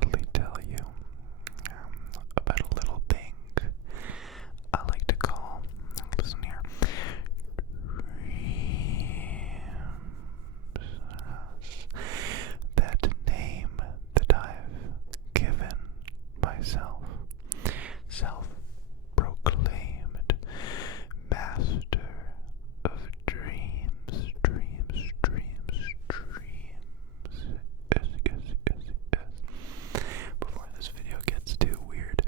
finally tell you about a little thing I like to call, listen here, dreams. That name that I've given myself, self-proclaimed master of dreams, dreams, dreams, dreams. Yes, yes, yes, yes. Before this video gets too weird,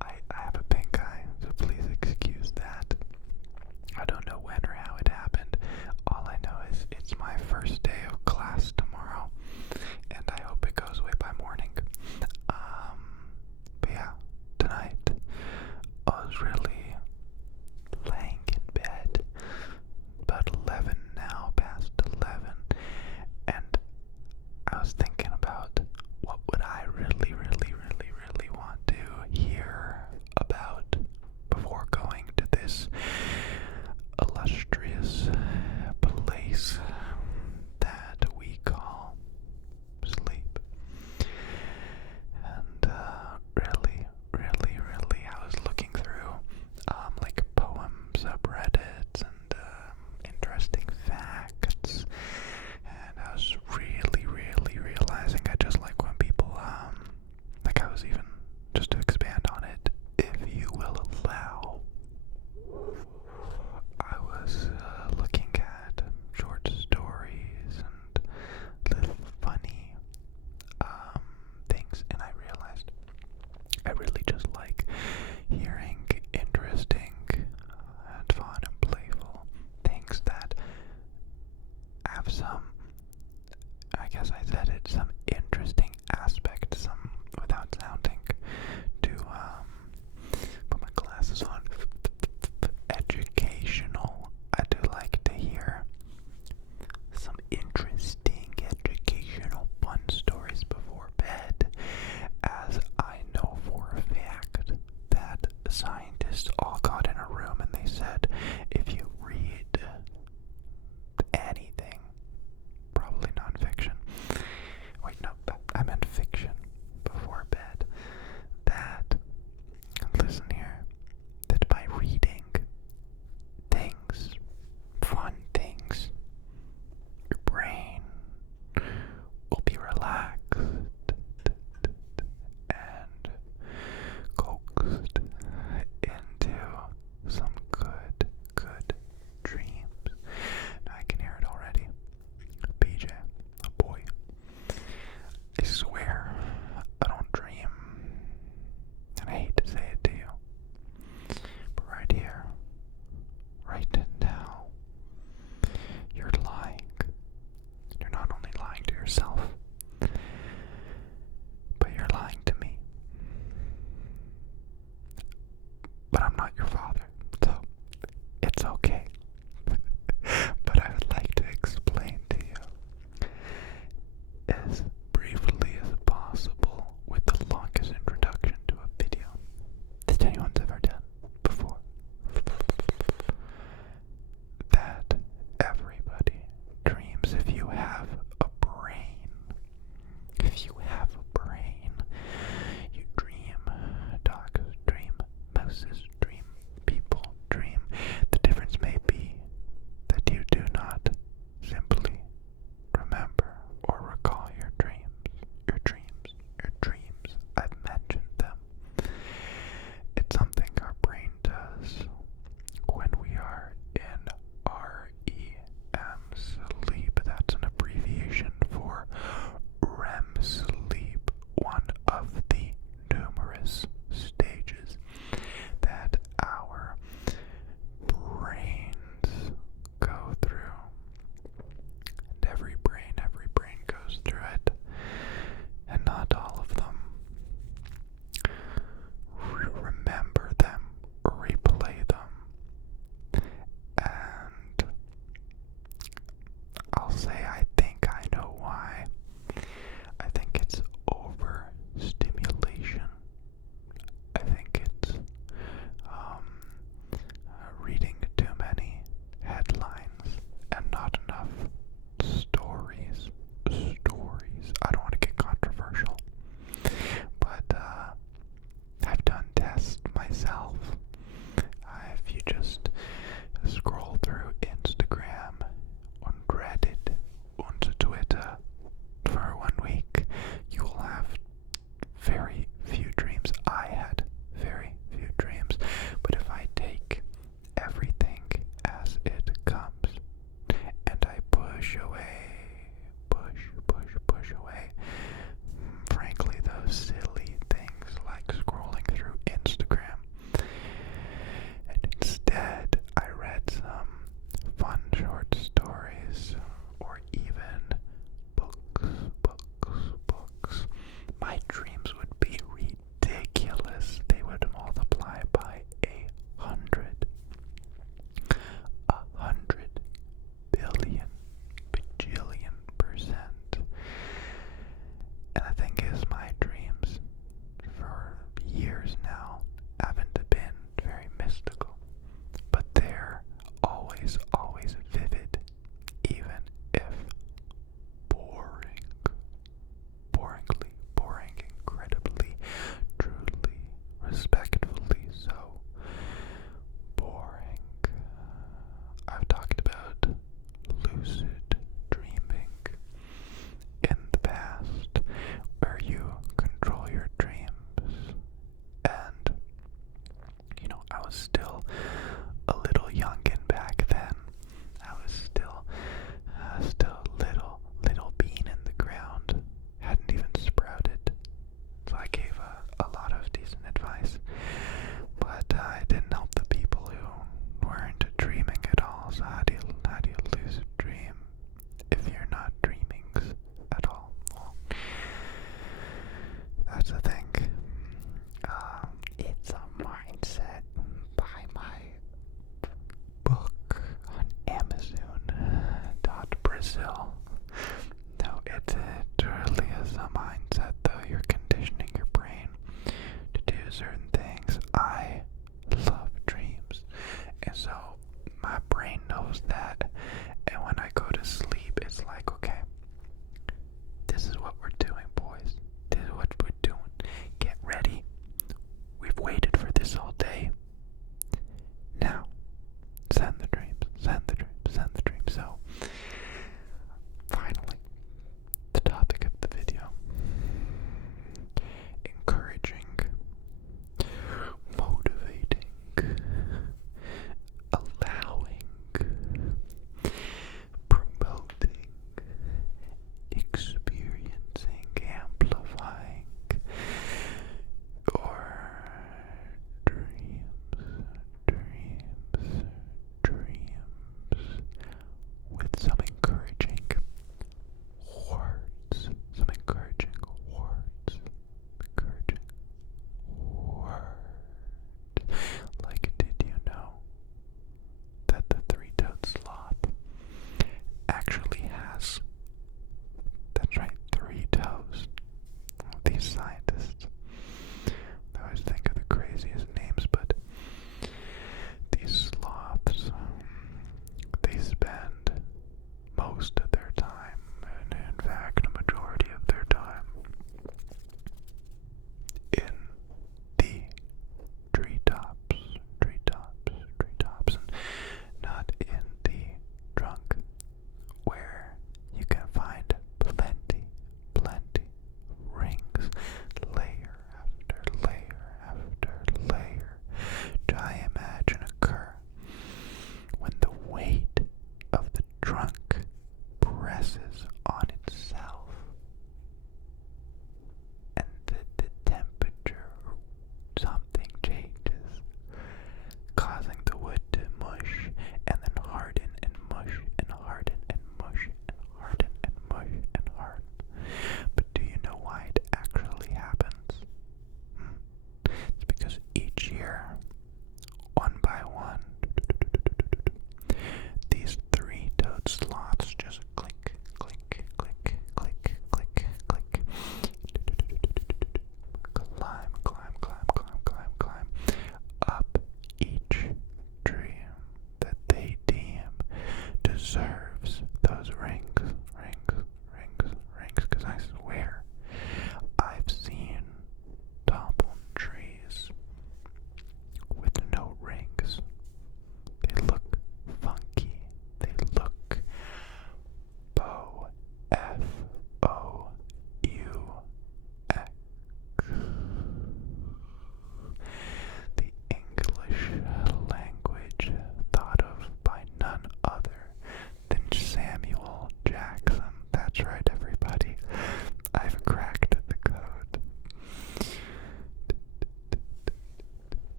I have a pink eye, so please excuse that. I don't know when or how it happened. All I know is it's my first day of class tomorrow, and I hope it goes away by morning. But yeah, tonight I was really laying in bed, about 11 now, past 11, and I was thinking about what would I really, really, really, really want to hear about before going to this illustrious place that we call sleep. And really, really, really, I was looking through like poem subreddits and interesting facts, and I was really, really realizing I just like when people like I was even, just to expand on it, if you will allow, I was looking at short stories and little funny things, and I realized I really just like hearing interesting and fun and playful things that have some, I guess I said it, some interesting aspect, some, without sounding to put my glasses on, educational. I do like to hear some interesting educational fun stories before bed, as I know for a fact that scientists all got in a room and they said if you read anything, probably nonfiction, wait, no, I meant fiction, before bed, that, listen here, that by reading things, fun things, your brain will be relaxed and coaxed into some good, good dreams. Now I can hear it already. PJ, a boy, I swear I don't dream, and I hate to say it to you, but right here, right now, you're lying. You're not only lying to yourself, but you're lying to me. But I'm not your father, so it's okay. But I would like to explain to you as briefly as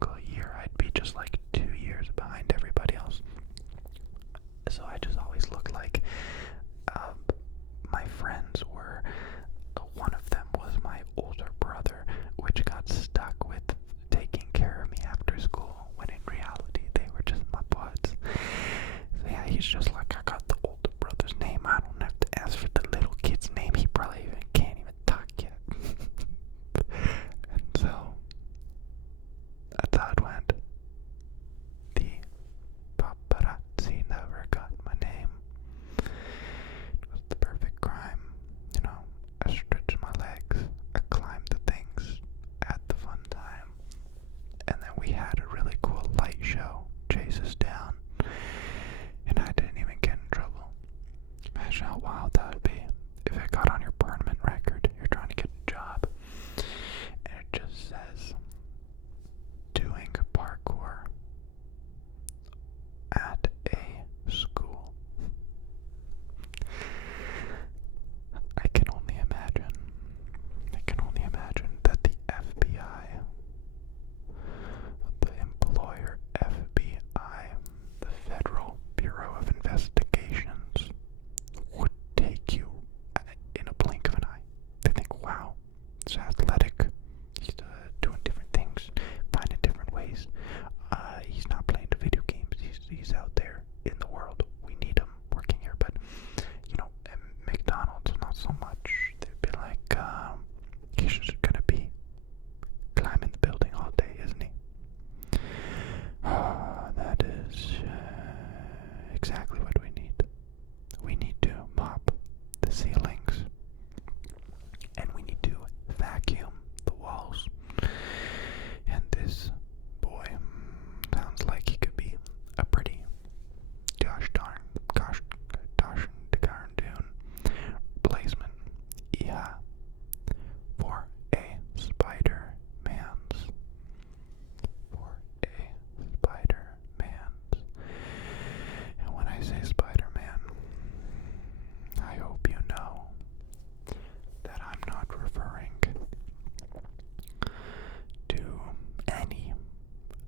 single year. I'd be just like 2 years behind everybody else. So I just always looked like my friends were, one of them was my older brother, which got stuck with taking care of me after school, when in reality they were just my buds. So yeah, he's just like, I got the older brother's name, I don't have to ask for the little kid's name, he probably can't even talk yet. And so, that's how it went. The paparazzi never got my name. It was the perfect crime. You know, I stretched my legs, I climbed the things, had the fun time, and then we had a really cool light show chase us down, and I didn't even get in trouble. Imagine how wild that would be if it got on your permanent record. You're trying to get a job, and it just says, doing parkour at a school. I can only imagine that the FBI, the employer FBI, the Federal Bureau of Investigations, would take you in a blink of an eye. They think, wow, it's athletic, he's doing different things, finding different ways. He's not playing the video games, he's out there in the world. We need him working here. But, you know, at McDonald's, not so much. They'd be like, he's just gonna be climbing the building all day, isn't he? That is exactly what we need. We need to mop the ceilings, and we need to vacuum the walls. And this boy sounds like he could be a pretty gosh darn Dune replacement. Yeah, for a Spider-Man's. And when I say Spider-Man, I hope you know that I'm not referring to any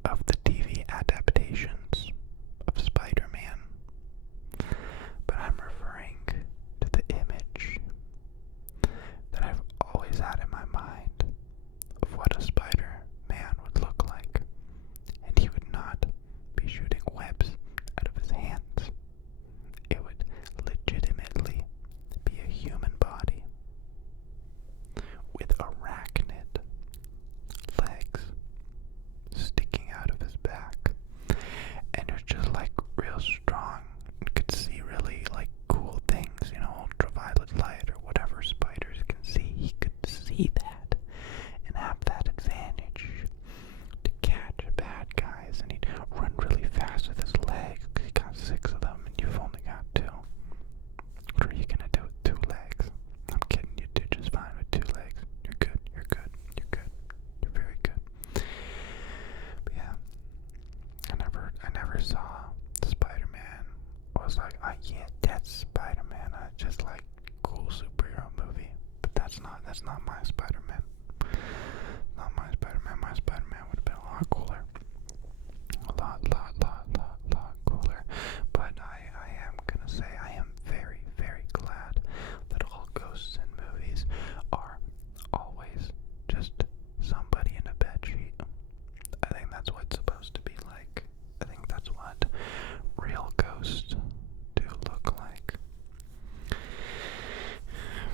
of the TV adaptations of Spider-Man, but I'm referring to the image that I've always had in my mind of what a Spider-Man would look like, and he would not be shooting webs out of his hands. It would legitimately be a human body with arachnid legs sticking out of his back, and it's just like real strong and could see really like cool things, you know, ultraviolet light or whatever spiders can see. He could see that and have that advantage to catch bad guys, and he'd run really fast with his legs because he got 6 of them and you've only got 2. What are you gonna do with 2 legs? I'm kidding, you do just fine with 2 legs. You're good, you're good, you're good, you're very good. But yeah, I never saw Spider-Man. I was like, oh yeah, that's Spider-Man. I just like cool superhero movie. But that's not my Spider-Man. Not my Spider-Man. My Spider-Man would have been a lot cooler. A lot cooler. But I am gonna say I am very, very glad that all ghosts in movies are always just somebody in a bedsheet. I think that's what it's supposed to be like. I think that's what real ghosts do look like.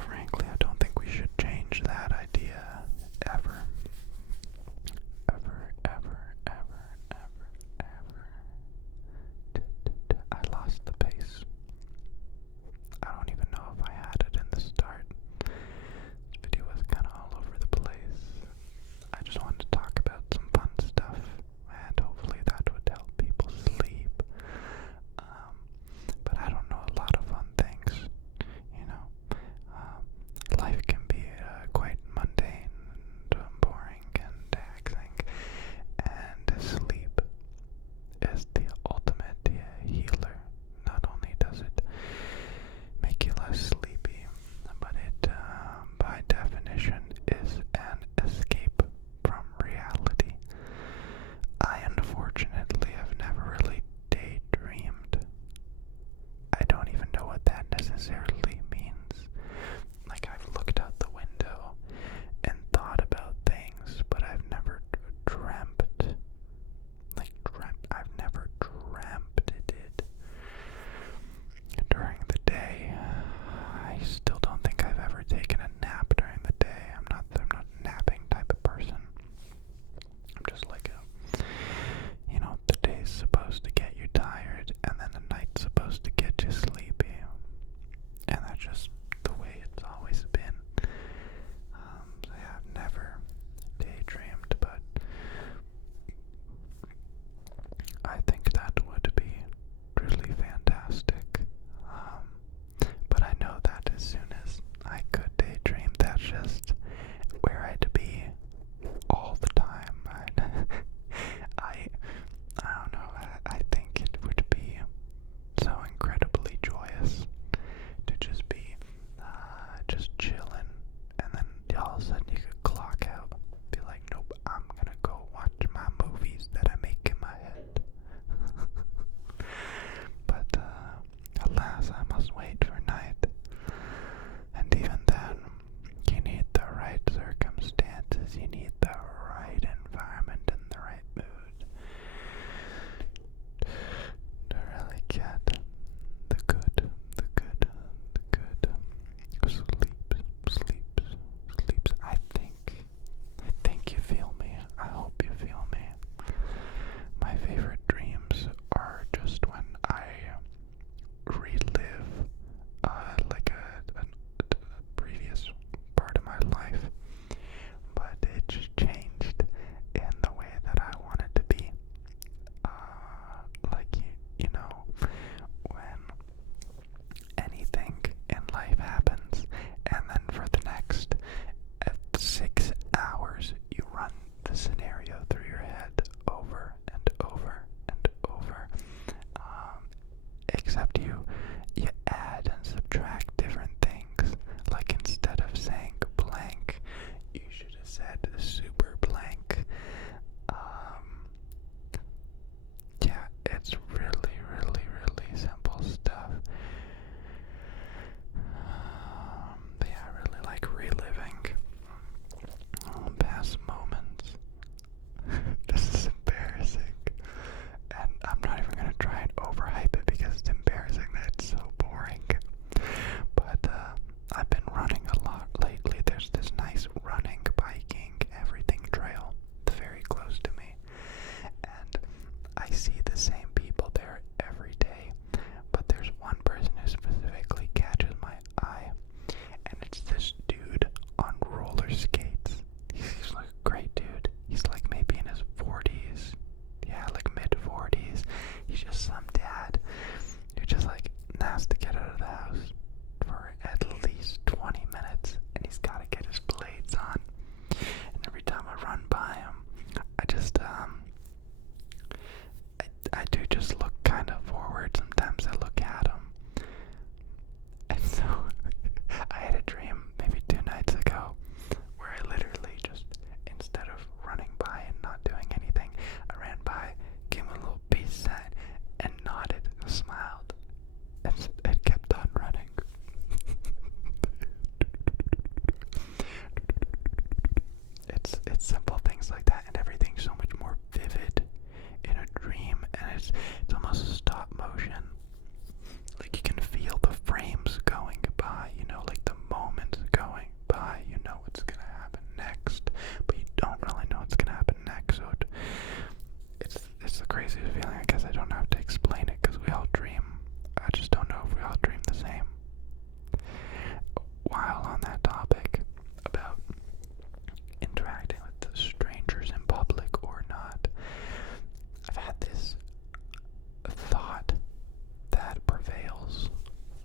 Frankly, I don't think we should change that. said, super blank. Yeah, it's really, really, really simple stuff. But yeah, I really like reliving past moments. This is embarrassing. And I'm not even gonna try and overhype it because it's embarrassing that it's so boring. But I've been running a lot lately. There's this nice running, biking, everything trail very close to me. And I see the same people there every day. But there's one person who specifically catches my eye. And it's this dude on roller skates. He's like a great dude. He's like maybe in his 40s. Yeah, like mid-40s. He's just some dad who just like has to get out of the house for at least 20 minutes, and he's got to get his blades on. And every time I run by him, I just I do just look kind of forward. Sometimes I look at him, and so I had a dream maybe 2 nights ago where I literally just, instead of running by and not doing anything, I ran by, gave him a little peace sign, and nodded and smiled. It kept on running. It's simple things like that, and everything's so much more vivid in a dream, and it's almost stop motion. Like you can feel the frames going by, you know, like the moments going by. You know what's gonna happen next, but you don't really know what's gonna happen next. So it's the craziest feeling. I guess I don't have to explain it because we all dream. I just don't know if we all dream the same. While on that topic about interacting with strangers in public or not, I've had this thought that prevails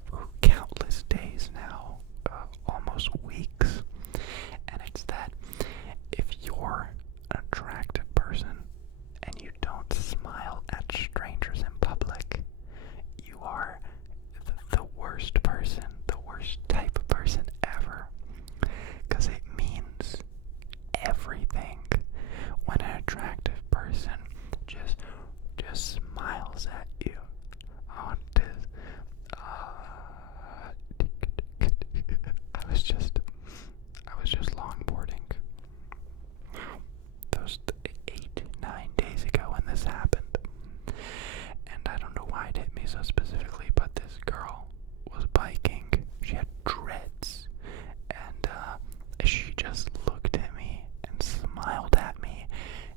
for countless days now, almost weeks, and it's that if you're an attractive person and you don't smile at strangers in public, you are the worst person, the worst type of person ever, because it means everything when an attractive person just smiles at you. I was just longboarding. Those 8-9 days ago when this happened, and I don't know why it hit me so specifically, but this girl was biking. She had dreads, and she just looked at me and smiled at me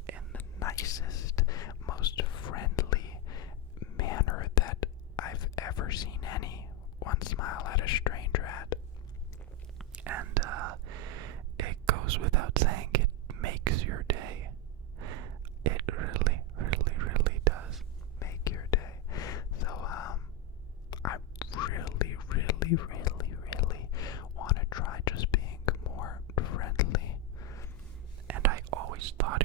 in the nicest, most friendly manner that I've ever seen anyone smile at a stranger at. And it goes without saying, it makes your day. It really, really, really does make your day. So I really, really, really, really want to try just being more friendly. And I always thought